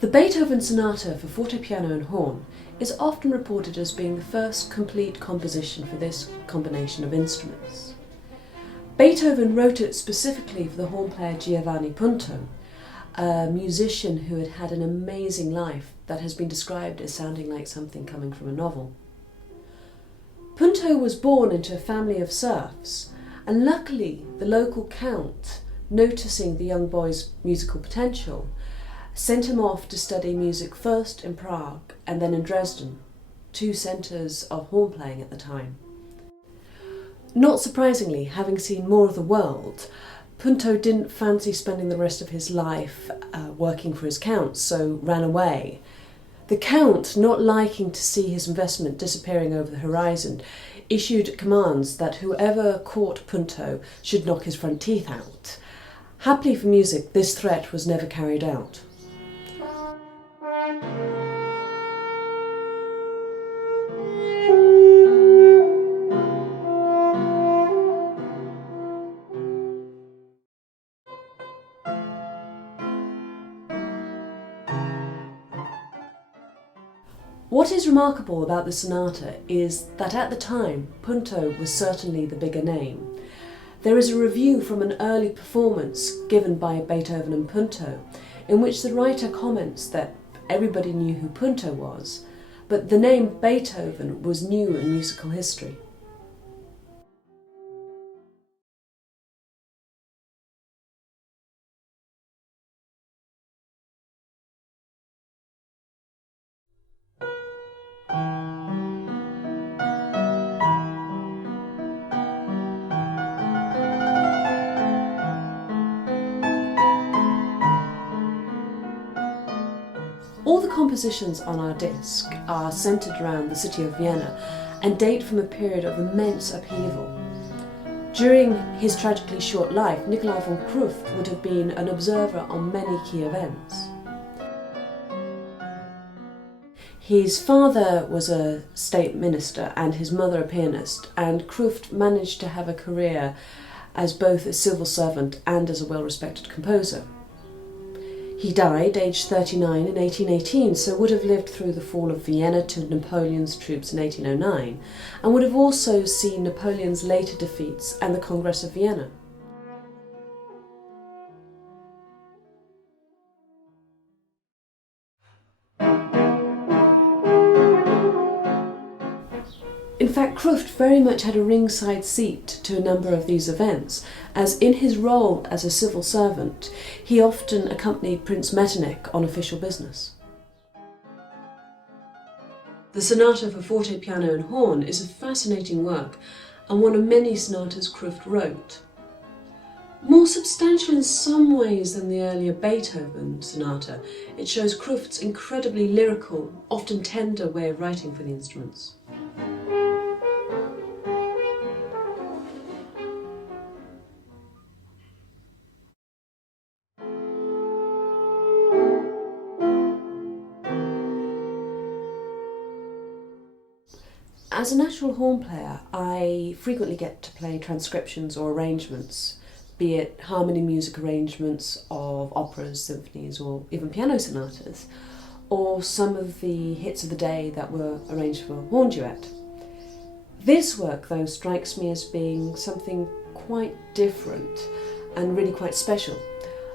The Beethoven Sonata for fortepiano and horn is often reported as being the first complete composition for this combination of instruments. Beethoven wrote it specifically for the horn player Giovanni Punto, a musician who had had an amazing life that has been described as sounding like something coming from a novel. Punto was born into a family of serfs, and luckily the local count, noticing the young boy's musical potential, sent him off to study music first in Prague and then in Dresden, two centres of horn playing at the time. Not surprisingly, having seen more of the world, Punto didn't fancy spending the rest of his life working for his count, so ran away. The count, not liking to see his investment disappearing over the horizon, issued commands that whoever caught Punto should knock his front teeth out. Happily for music, this threat was never carried out. What is remarkable about the sonata is that at the time, Punto was certainly the bigger name. There is a review from an early performance given by Beethoven and Punto, in which the writer comments that everybody knew who Punto was, but the name Beethoven was new in musical history. All the compositions on our disc are centred around the city of Vienna and date from a period of immense upheaval. During his tragically short life, Nikolai von Krufft would have been an observer on many key events. His father was a state minister and his mother a pianist, and Krufft managed to have a career as both a civil servant and as a well-respected composer. He died aged 39 in 1818, so would have lived through the fall of Vienna to Napoleon's troops in 1809, and would have also seen Napoleon's later defeats and the Congress of Vienna. In fact, Krufft very much had a ringside seat to a number of these events, as in his role as a civil servant, he often accompanied Prince Metternich on official business. The Sonata for fortepiano and horn is a fascinating work and one of many sonatas Krufft wrote. More substantial in some ways than the earlier Beethoven sonata, it shows Krufft's incredibly lyrical, often tender way of writing for the instruments. As a natural horn player, I frequently get to play transcriptions or arrangements, be it harmony music arrangements of operas, symphonies, or even piano sonatas, or some of the hits of the day that were arranged for horn duet. This work, though, strikes me as being something quite different and really quite special.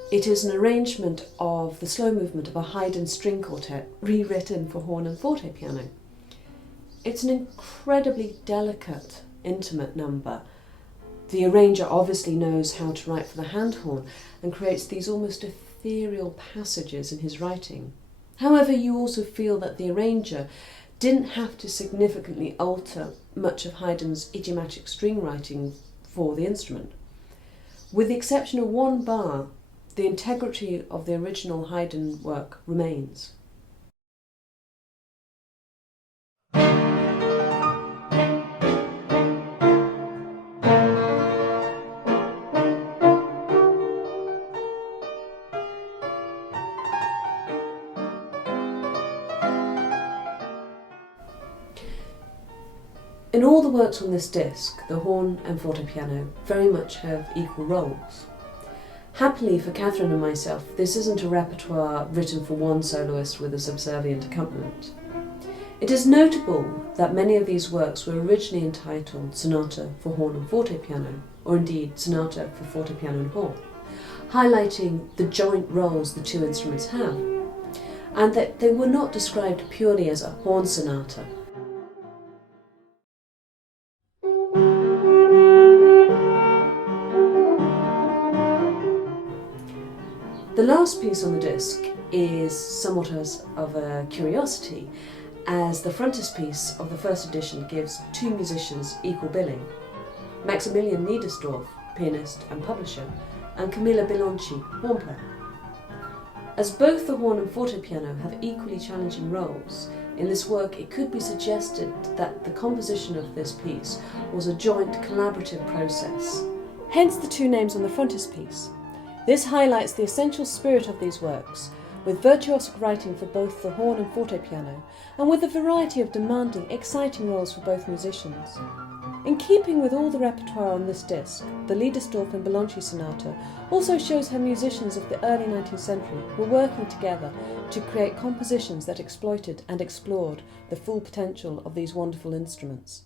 It is an arrangement of the slow movement of a Haydn string quartet rewritten for horn and fortepiano. It's an incredibly delicate, intimate number. The arranger obviously knows how to write for the hand horn and creates these almost ethereal passages in his writing. However, you also feel that the arranger didn't have to significantly alter much of Haydn's idiomatic string writing for the instrument. With the exception of one bar, the integrity of the original Haydn work remains. In all the works on this disc, the horn and fortepiano very much have equal roles. Happily for Kathryn and myself, this isn't a repertoire written for one soloist with a subservient accompaniment. It is notable that many of these works were originally entitled Sonata for Horn and Fortepiano, or indeed Sonata for Fortepiano and Horn, highlighting the joint roles the two instruments have, and that they were not described purely as a horn sonata. The last piece on the disc is somewhat of a curiosity, as the frontispiece of the first edition gives two musicians equal billing: Maximilian Niedersdorf, pianist and publisher, and Camilla Bellonci, horn player. As both the horn and fortepiano have equally challenging roles, in this work it could be suggested that the composition of this piece was a joint collaborative process. Hence the two names on the frontispiece. This highlights the essential spirit of these works, with virtuosic writing for both the horn and fortepiano, and with a variety of demanding, exciting roles for both musicians. In keeping with all the repertoire on this disc, the Niedersdorf and Bellonci Sonata also shows how musicians of the early 19th century were working together to create compositions that exploited and explored the full potential of these wonderful instruments.